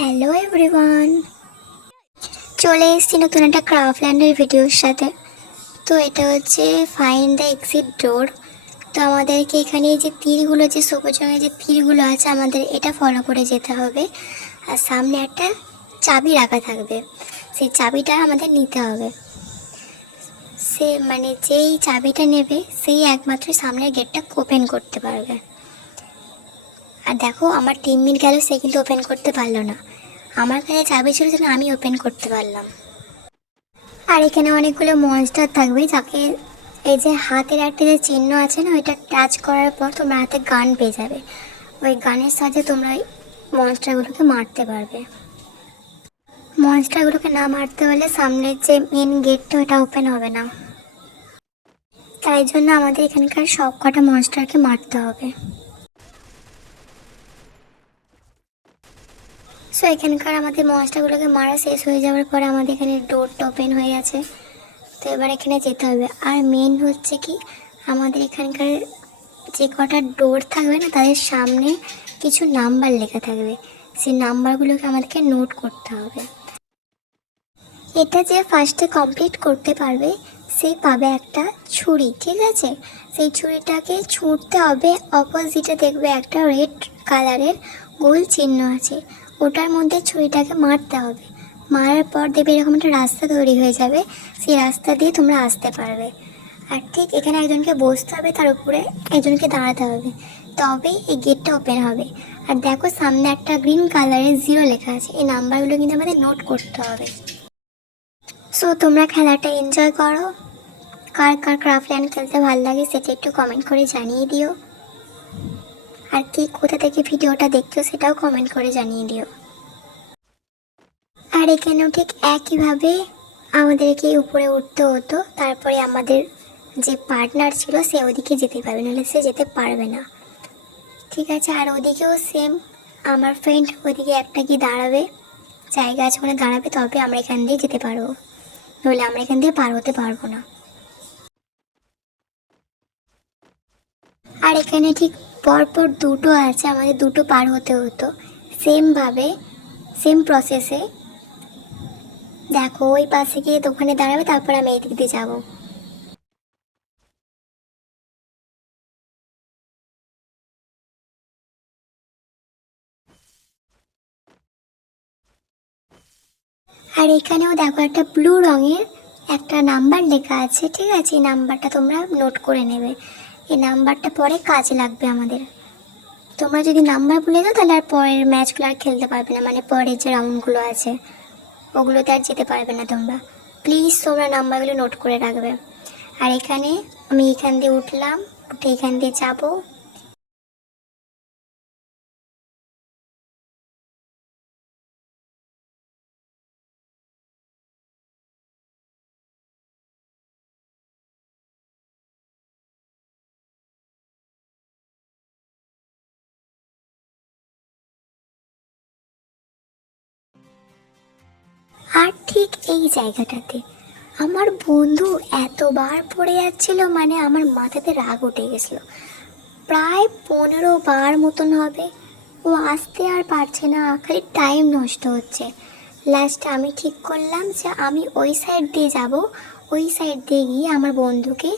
Hello everyone, চলে এসেছি নতুন একটা ক্রাফটল্যান্ডের ভিডিওর সাথে। তো এটা হচ্ছে ফাইন্ড দ্য এক্সিট ডোর। তো আমাদেরকে এখানে এই যে তীরগুলো, যে সবুজ রঙের যে তীরগুলো আছে, আমাদের এটা ফলো করে যেতে হবে। আর সামনে একটা চাবি রাখা থাকবে, সেই চাবিটা আমাদের নিতে হবে। যেই চাবিটা নেবে সেই একমাত্র সামনের গেটটা ওপেন করতে পারবে। আর দেখো, আমার টিমমেট গেল, সে কিন্তু ওপেন করতে পারলো না। আমার কাছে চাবি ছিল, যেন আমি ওপেন করতে পারলাম। আর এখানে অনেকগুলো মনস্টার থাকবে, যাকে এই যে হাতের একটা যে চিহ্ন আছে না, ওইটা টাচ করার পর তোমরা হাতে গান পেয়ে যাবে। ওই গানের সাথে তোমরা ওই মনস্টারগুলোকে মারতে পারবে। মনস্টারগুলোকে না মারতে হলে সামনের যে মেন গেটটা, ওটা ওপেন হবে না। তাই জন্য আমাদের এখানকার সব কটা মনস্টারকে মারতে হবে। সো এখানকার আমাদের মনস্টারগুলোকে মারা শেষ হয়ে যাওয়ার পরে আমাদের এখানে ডোরটা ওপেন হয়ে গেছে। তো এবার এখানে যেতে হবে। আর মেন হচ্ছে কি, আমাদের এখানকার যে কটা ডোর থাকবে না, তাদের সামনে কিছু নাম্বার লেখা থাকবে। সেই নাম্বারগুলোকে আমাদেরকে নোট করতে হবে। এটা যে ফার্স্টে কমপ্লিট করতে পারবে, সে পাবে একটা ছুরি, ঠিক আছে? সেই ছুরিটাকে ছুঁড়তে হবে। অপোজিটে দেখবে একটা রেড কালারের গোল চিহ্ন আছে, ওটার মধ্যে ছুরিটাকে মারতে হবে। মারার পর দেখবে এরকম একটা রাস্তা তৈরি হয়ে যাবে, সেই রাস্তা দিয়ে তোমরা আসতে পারবে। আর ঠিক এখানে একজনকে বসতে হবে, তার উপরে একজনকে দাঁড়াতে হবে, তবেই এই গেটটা ওপেন হবে। আর দেখো, সামনে একটা গ্রিন কালারের 0 লেখা আছে। এই নাম্বারগুলো কিন্তু আমাদের নোট করতে হবে। সো তোমরা খেলাটা এনজয় করো। কার কার ক্রাফটল্যান্ড খেলতে ভালো লাগে সেটা একটু কমেন্ট করে জানিয়ে দিও। আর কে কোথা থেকে ভিডিওটা দেখছো সেটাও কমেন্ট করে জানিয়ে দিও। আর এখানেও ঠিক একইভাবে আমাদেরকে উপরে উঠতে হতো, তারপরে আমাদের যে পার্টনার ছিল সে ওদিকে যেতে পারবে, নাহলে সে যেতে পারবে না, ঠিক আছে? আর ওদিকেও সেম, আমার ফ্রেন্ড ওদিকে একটা কি দাঁড়াবে, জায়গা আছে ওখানে দাঁড়াবে, তবে আমরা এখান দিয়ে যেতে পারবো, নইলে আমরা এখান দিয়ে পার হতে পারবো না। আর এখানে ঠিক পরপর দুটো আছে, আমাদের দুটো পার হতে হতো সেমভাবে, সেম প্রসেসে। দেখো, ওই পাশে গিয়ে দোকানে দাঁড়াবে, তারপর আমি এই দিক দিয়ে যাবো। আর এখানেও দেখো, একটা ব্লু রঙের একটা নাম্বার লেখা আছে, ঠিক আছে? এই নাম্বারটা তোমরা নোট করে নেবে, এই নাম্বারটা পরে কাজে লাগবে আমাদের। তোমরা যদি নাম্বার ভুলে যাও, তাহলে আর পরের ম্যাচগুলো আর খেলতে পারবে না, মানে পরের যে রাউন্ডগুলো আছে ওগুলোতে আর যেতে পারবে না তোমরা। প্লিজ তোমরা নাম্বারগুলো নোট করে রাখবে। আর এখানে আমি এখান দিয়ে উঠলাম, উঠে এখান দিয়ে যাব। আর ঠিক এই জায়গাটাতে আমার বন্ধু এতবার পড়ে যাচ্ছিল, মানে আমার মাথাতে রাগ উঠে গেছিলো। প্রায় 15 বার মতন হবে। ও আসতে আর পারছে না, খালি টাইম নষ্ট হচ্ছে। লাস্টে আমি ঠিক করলাম যে আমি ওই সাইড দিয়ে যাব, ওই সাইড দিয়ে গিয়ে আমার বন্ধুকে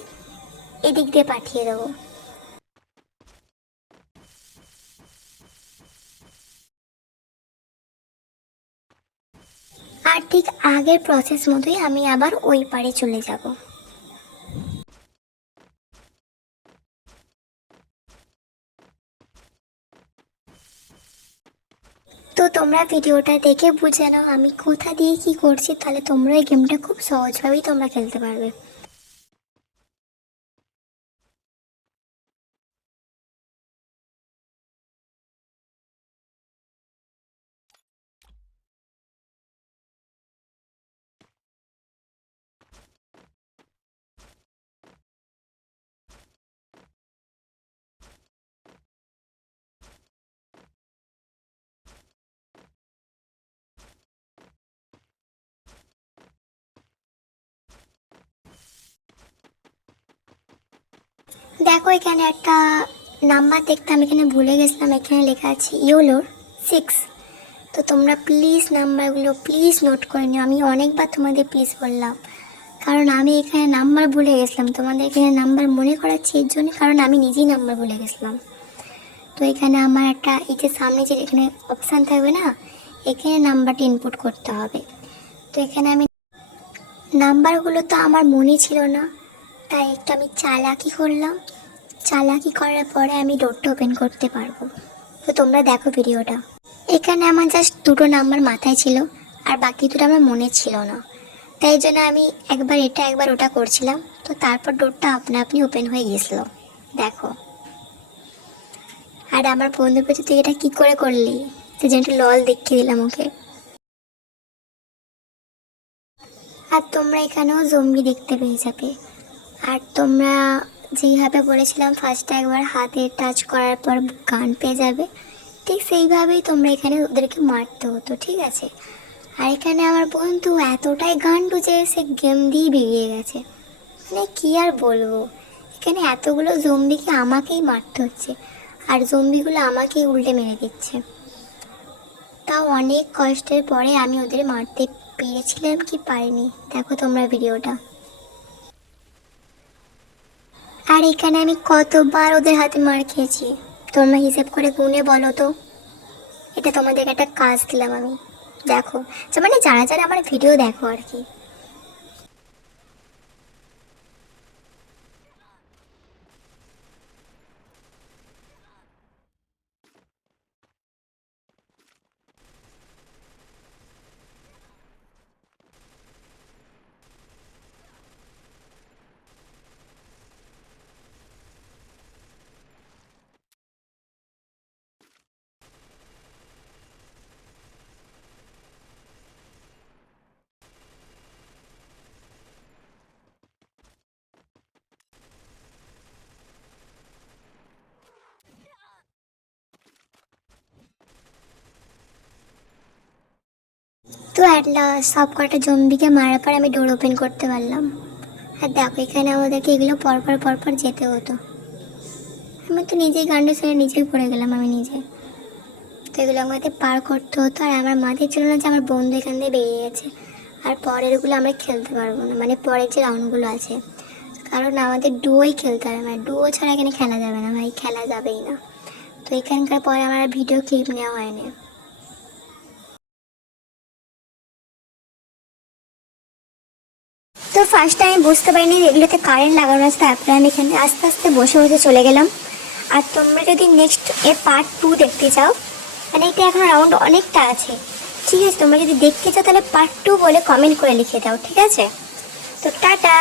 এদিক দিয়ে পাঠিয়ে দেবো। আর ঠিক আগের প্রসেস মতোই আমি আবার ওই পারে চলে যাব। তো তোমরা ভিডিওটা দেখে বুঝে নাও আমি কোথা দিয়ে কি করছি, তাহলে তোমরা এই গেমটা খুব সহজভাবেই তোমরা খেলতে পারবে। দেখো, এখানে একটা নাম্বার দেখতে আমি এখানে ভুলে গেছিলাম, এখানে লেখা আছে ইয়োলোর 6। তো তোমরা প্লিজ নাম্বারগুলো প্লিজ নোট করে নিও। আমি অনেকবার তোমাদের প্লিজ বললাম, কারণ আমি এখানে নাম্বার ভুলে গেছিলাম। তোমাদের এখানে নাম্বার মনে করাচ্ছি এর জন্য, কারণ আমি নিজেই নাম্বার ভুলে গেছিলাম। তো এখানে আমার একটা এই যে সামনে যে এখানে অপশান থাকবে না, এখানে নাম্বারটা ইনপুট করতে হবে। তো এখানে আমি নাম্বারগুলো তো আমার মনে ছিল না, তাই একটু আমি চালাকি করলাম। চালাকি করার পরে আমি ডোরটা ওপেন করতে পারবো। তো তোমরা দেখো ভিডিওটা। এখানে আমার জাস্ট দুটো নাম্বার মাথায় ছিল, আর বাকি দুটো আমার মনে ছিল না, তাই জন্য আমি একবার এটা একবার ওটা করছিলাম। তো তারপর ডোরটা আপনা আপনি ওপেন হয়ে গেছিলো, দেখো। আর আমার বন্ধু বলছে তুই এটা কী করে করলি, তো যেন একটু লল দেখিয়ে দিলাম ওকে। আর তোমরা এখানেও জম্বি দেখতে পেয়ে যাবে। আর তোমরা যেইভাবে বলেছিলাম ফার্স্টে একবার হাতে টাচ করার পর গান পেয়ে যাবে, ঠিক সেইভাবেই তোমরা এখানে ওদেরকে মারতে হতো, ঠিক আছে। আর এখানে আমার বন্ধু এতটাই গান বুঝে সে গেম দিয়েই বেরিয়ে গেছে, মানে কী আর বলবো। এখানে এতগুলো জম্বিকে আমাকেই মারতে হচ্ছে, আর জম্বিগুলো আমাকেই উল্টে মেরে দিচ্ছে। তাও অনেক কষ্টের পরে আমি ওদের মারতে পেরেছিলাম কি পারিনি, দেখো তোমরা ভিডিওটা। আর এখানে আমি কতবার ওদের হাতে মার খেয়েছি তোমরা হিসেব করে গুনে বলো তো। এটা তোমাদেরকে একটা কাজ দিলাম আমি, দেখো। মানে যারা যারা আমার ভিডিও দেখো আর কি। তো অ্যাট লাস্ট সব কটা জম্বিকে মারার পর আমি ডোর ওপেন করতে পারলাম। আর দেখো এখানে আমাদেরকে এগুলো পরপর পরপর যেতে হতো। আমি তো নিজেই গান্ডে শুনে নিজেই পড়ে গেলাম আমি নিজে। তো এগুলো আমাদের পার করতে হতো, আর আমার মাথায় ছিল না যে আমার বন্ধু এখান দিয়ে বেরিয়ে গেছে। আর পরেরগুলো আমরা খেলতে পারবো না, মানে পরের যে রাউন্ডগুলো আছে, কারণ আমাদের ডুয়োই খেলতে হবে। মানে ডুয়ো ছাড়া এখানে খেলা যাবে না ভাই, খেলা যাবেই না। তো এখানকার পরে আমার ভিডিও ক্লিপ নেওয়া হয়নি। তো ফার্স্টে আমি বুঝতে পারিনি এগুলোতে কারেন্ট লাগানো আছে, তারপরে আমি এখানে আস্তে আস্তে বসে বসে চলে গেলাম। আর তোমরা যদি নেক্সট এর পার্ট 2 দেখতে চাও, মানে এটা এখন রাউন্ড অনেকটা আছে, ঠিক আছে। তোমরা যদি দেখতে চাও তাহলে পার্ট 2 বলে কমেন্ট করে লিখে দাও, ঠিক আছে। তো টাটা।